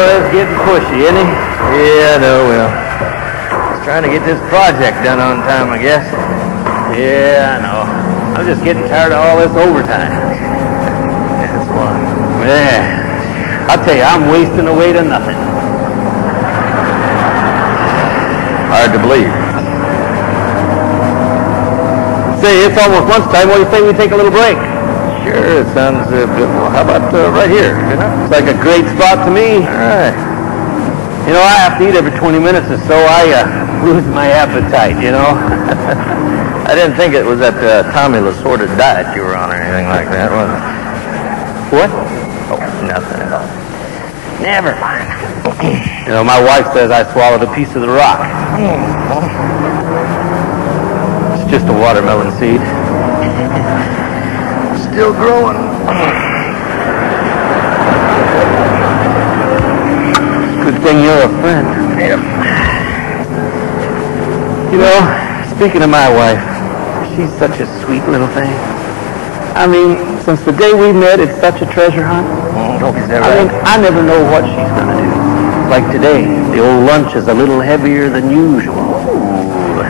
It's getting pushy, isn't he? Yeah, I know. Well, just trying to get this project done on time, I guess. Yeah, I know. I'm just getting tired of all this overtime. That's one. Yeah. I'll tell you, I'm wasting away to nothing. Hard to believe. Say, it's almost lunchtime. What do you say we take a little break? Sure, it sounds good. Well, how about right here? You know? It's like a great spot to me. All right. You know, I have to eat every 20 minutes or so. I lose my appetite, you know. I didn't think it was that Tommy Lasorda diet you were on or anything like that, was it? What? Oh, nothing at all. Never mind. You know, my wife says I swallowed a piece of the rock. It's just a watermelon seed. Still growing. Good thing you're a friend. Yep. You know, speaking of my wife, she's such a sweet little thing. I mean, since the day we met, it's such a treasure hunt. Is that right? I mean, I never know what she's going to do. Like today, the old lunch is a little heavier than usual. Ooh.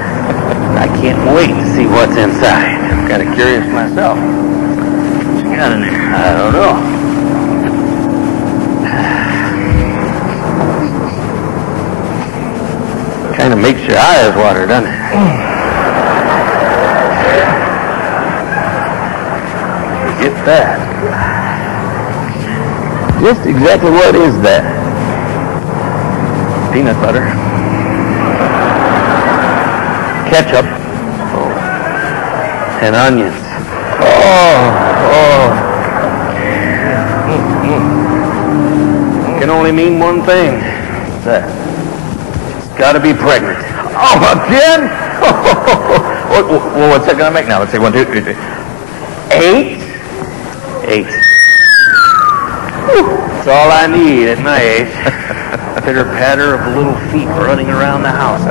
I can't wait to see what's inside. I'm kind of curious myself. Got in there? I don't know. Kind of makes your eyes water, doesn't it? Get that. Just exactly what is that? Peanut butter. Ketchup. Oh. And onions. Oh. Can only mean one thing. What's that? She's got to be pregnant. Oh, again? Well, what's that going to make now? Let's say 1, 2, 3, 8. 8. That's all I need at my age. Pitter patter of little feet running around the house.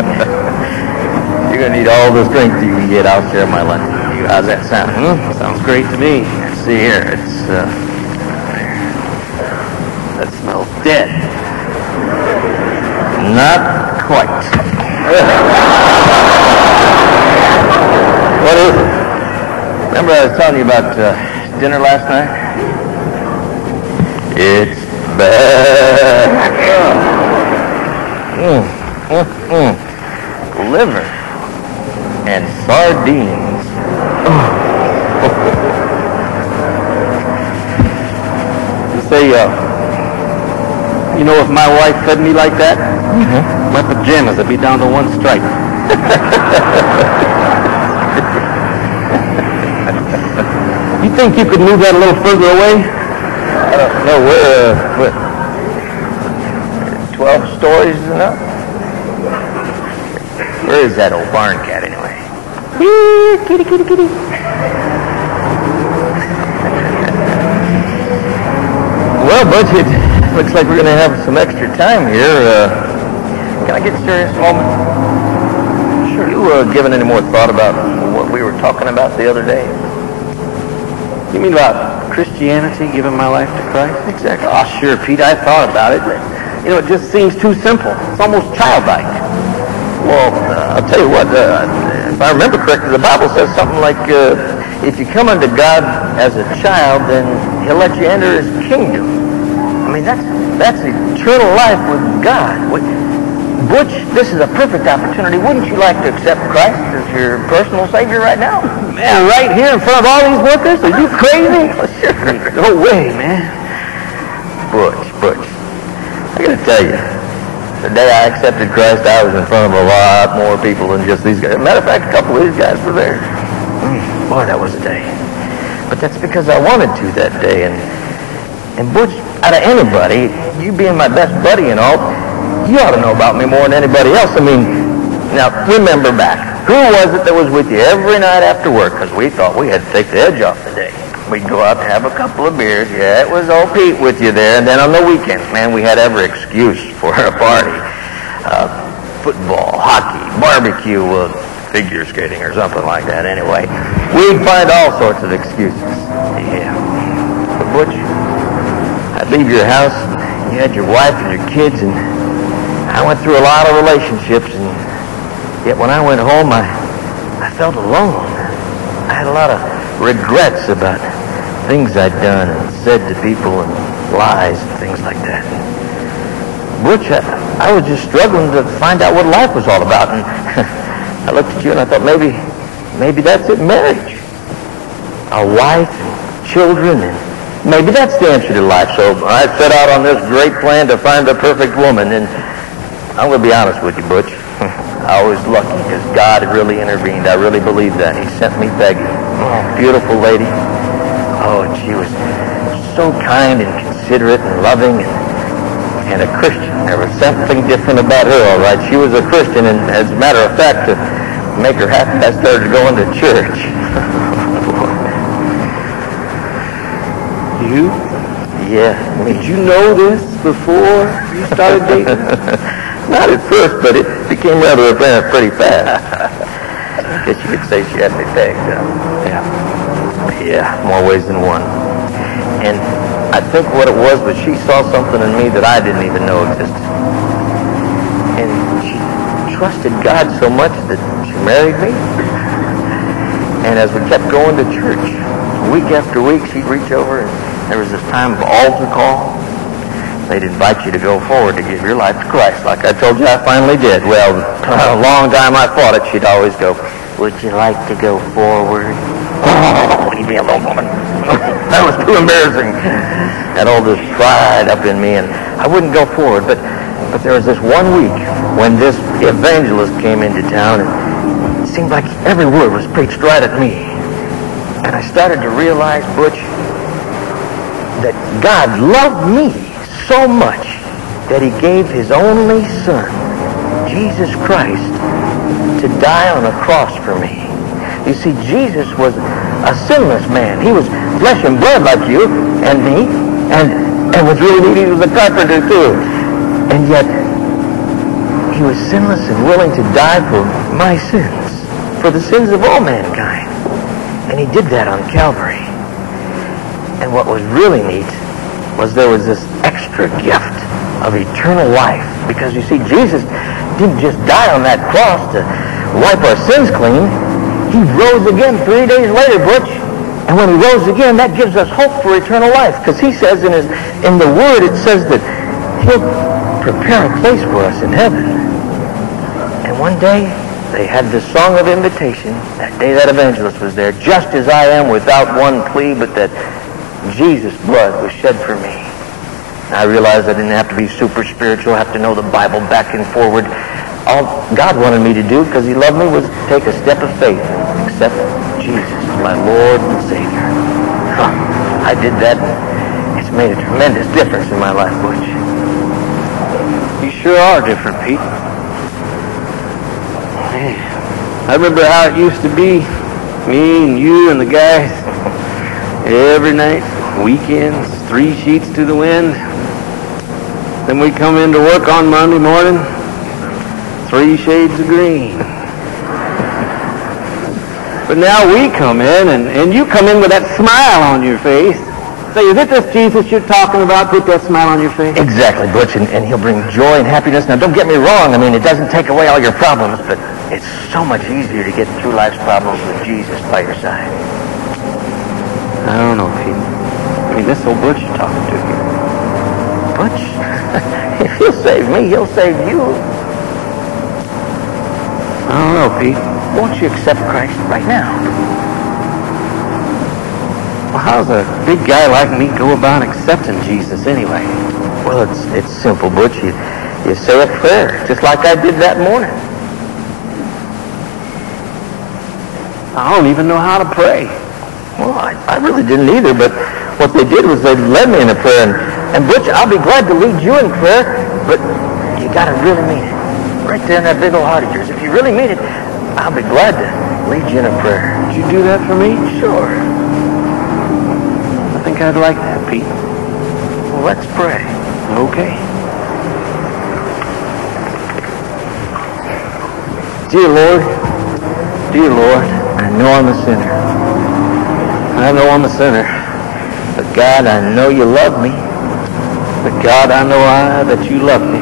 You're going to need all the strength you can get. I'll share my lunch with you. How's that sound? Sounds great to me. See here, it's that smells dead. Not quite. What is it? Remember I was telling you about dinner last night? It's bad. Liver and sardines. Say, you know, if my wife fed me like that, my pajamas would be down to one stripe. You think you could move that a little further away? I don't know, what, 12 stories is enough? Where is that old barn cat anyway? Kitty, kitty, kitty. Well, Butch, it looks like we're going to have some extra time here. Can I get serious a moment? Sure. You given any more thought about what we were talking about the other day? You mean about Christianity, giving my life to Christ? Exactly. Oh, sure, Pete, I thought about it. You know, it just seems too simple. It's almost childlike. Well, I'll tell you what, if I remember correctly, the Bible says something like, if you come unto God as a child, then He'll let you enter His kingdom. I mean, that's eternal life with God. Butch, this is a perfect opportunity. Wouldn't you like to accept Christ as your personal Savior right now? Man, right here in front of all these workers? Are you crazy? Sure. No way, man. Butch, I gotta tell you, the day I accepted Christ, I was in front of a lot more people than just these guys. Matter of fact, a couple of these guys were there. Boy, that was a day. But that's because I wanted to that day. And Butch, out of anybody, you being my best buddy and all, you ought to know about me more than anybody else. I mean, now, remember back. Who was it that was with you every night after work? Because we thought we had to take the edge off the day. We'd go out to have a couple of beers. Yeah, it was old Pete with you there. And then on the weekends, man, we had every excuse for a party. Football, hockey, barbecue, figure skating or something like that anyway. We'd find all sorts of excuses. Yeah. But Butch, I'd leave your house, You had your wife and your kids, and I went through a lot of relationships, and yet when I went home, I felt alone. I had a lot of regrets about things I'd done and said to people and lies and things like that. Butch, I was just struggling to find out what life was all about, and I looked at you and I thought maybe that's it, marriage. A wife and children, and maybe that's the answer to life. So I set out on this great plan to find the perfect woman, and I'm going to be honest with you, Butch. I was lucky because God really intervened. I really believe that. He sent me Peggy, beautiful lady. Oh, and she was so kind and considerate and loving and a Christian. There was something different about her, all right. She was a Christian, and as a matter of fact, to make her happy, I started going to church. You? Yeah. Did you know this before you started dating? Not at first, but it became rather apparent pretty fast. I guess you could say she had me pegged. Yeah, more ways than one. And I think what it was she saw something in me that I didn't even know existed. And she trusted God so much that she married me. And as we kept going to church, week after week, she'd reach over, and there was this time of altar call. They'd invite you to go forward to give your life to Christ, like I told you I finally did. Well, a long time I fought it. She'd always go, "Would you like to go forward?" Oh, leave me alone, woman. That was too embarrassing. Had all this pride up in me, and I wouldn't go forward. But there was this one week when this evangelist came into town, and it seemed like every word was preached right at me. And I started to realize, Butch, that God loved me so much that he gave his only son, Jesus Christ, to die on a cross for me. You see, Jesus was a sinless man. He was flesh and blood like you and me, and was really neat. He was a carpenter too. And yet, he was sinless and willing to die for my sins, for the sins of all mankind. And he did that on Calvary. And what was really neat was there was this extra gift of eternal life. Because you see, Jesus didn't just die on that cross to wipe our sins clean. He rose again 3 days later, Butch. And when he rose again, that gives us hope for eternal life. Because he says in the Word, it says that he'll prepare a place for us in heaven. And one day, they had the song of invitation. That day that evangelist was there, just as I am, without one plea, but that Jesus' blood was shed for me. And I realized I didn't have to be super spiritual, have to know the Bible back and forward. All God wanted me to do, because he loved me, was take a step of faith and accept Jesus as my Lord and Savior. I did that. It's made a tremendous difference in my life, Butch. You sure are different, Pete. Hey, I remember how it used to be. Me and you and the guys. Every night, weekends, 3 sheets to the wind. Then we come into work on Monday morning, 3 shades of green. But now we come in, and you come in with that smile on your face. Say, is it this Jesus you're talking about? Put that smile on your face. Exactly, Butch, and he'll bring joy and happiness. Now, don't get me wrong. I mean, it doesn't take away all your problems, but it's so much easier to get through life's problems with Jesus by your side. I don't know, Pete. I mean, this old Butch you're talking to here. Butch? If he'll save me, he'll save you. I don't know, Pete. Won't you accept Christ right now? Well, how's a big guy like me go about accepting Jesus anyway? Well, it's simple, Butch. You say a prayer, just like I did that morning. I don't even know how to pray. Well, I really didn't either, but what they did was they led me in a prayer. And Butch, I'll be glad to lead you in prayer, but you got to really mean it. Right there in that big old heart of yours. If you really mean it, I'll be glad to lead you in a prayer. Would you do that for me? Sure. I think I'd like that, Pete. Well, let's pray. Okay. Dear Lord, I know I'm a sinner. I know I'm a sinner. But God, I know you love me. But God, I know that you love me.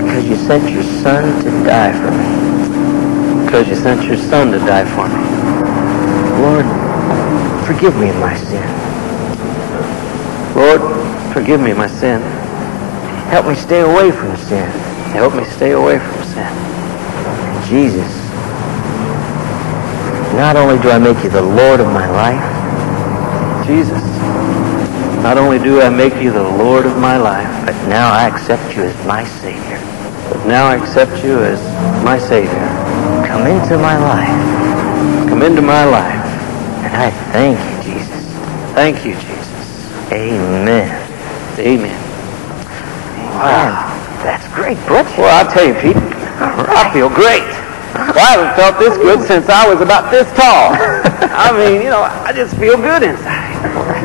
Because you sent your son to die for me. Because you sent your son to die for me. Lord, forgive me of my sin. Lord, forgive me my sin. Help me stay away from sin. Help me stay away from sin. Jesus, not only do I make you the Lord of my life, Jesus, not only do I make you the Lord of my life, but now I accept you as my Savior. but now I accept you as my Savior. Come into my life. Come into my life. And I thank you, Jesus. Thank you, Jesus. Amen. Amen. Wow. That's great, Butch. Well, I'll tell you, Pete, I feel great. Well, I haven't felt this good since I was about this tall. I mean, I just feel good inside.